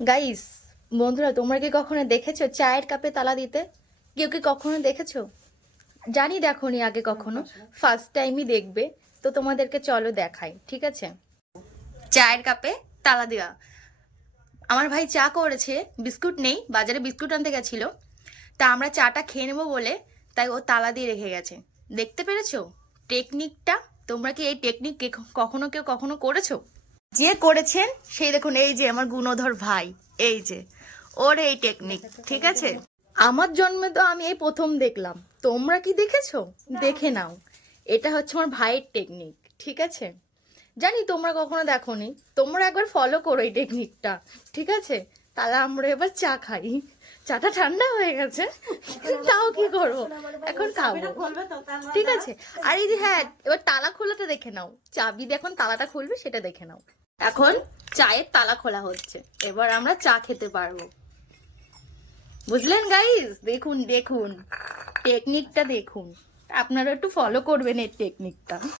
Guys, বন্ধুরা, তোমরা কি কখনো দেখেছো চায়ের কাপে তালা দিতে? কেউ কি কখনো দেখেছো? জানি দেখোনি আগে কখনো, ফার্স্ট টাইমই দেখবে। তো তোমাদেরকে চলো দেখাই, ঠিক আছে? চায়ের কাপে তালা দেওয়া। আমার ভাই চা করেছে, বিস্কুট নেই, বাজারে বিস্কুট আনতে গেছিল। তা আমরা চাটা খেয়ে নেবো বলে তাই ও তালা দিয়ে রেখে গেছে। দেখতে পেরেছো টেকনিকটা? তোমরা কি এই টেকনিক কখনো কেউ কখনো করেছো? যে করেছেন সেই দেখুন, এই যে আমার গুণধর ভাই, এই যে ওর এই টেকনিক, ঠিক আছে? আমার জন্মে তো আমি এই প্রথম দেখলাম। তোমরা কি দেখেছো? দেখে নাও, এটা হচ্ছে আমার ভাইয়ের টেকনিক, ঠিক আছে? জানি তোমরা কখনো দেখোনি, তোমরা একবার ফলো করো এই টেকনিকটা, ঠিক আছে? তাহলে আমরা এবার চা খাই। চাটা ঠান্ডা হয়ে গেছে, তাও কি করবো, এখন খাবো, ঠিক আছে? আর এই যে হ্যাঁ, এবার তালা খোলাটা দেখে নাও, চাবি দিয়ে এখন তালাটা খুলবে সেটা দেখে নাও। এখন চায়ের তালা খোলা হচ্ছে, এবার আমরা চা খেতে পারবো। বুঝলেন গাইস? দেখুন দেখুন টেকনিকটা দেখুন, আপনারা একটু ফলো করবেন এই টেকনিকটা।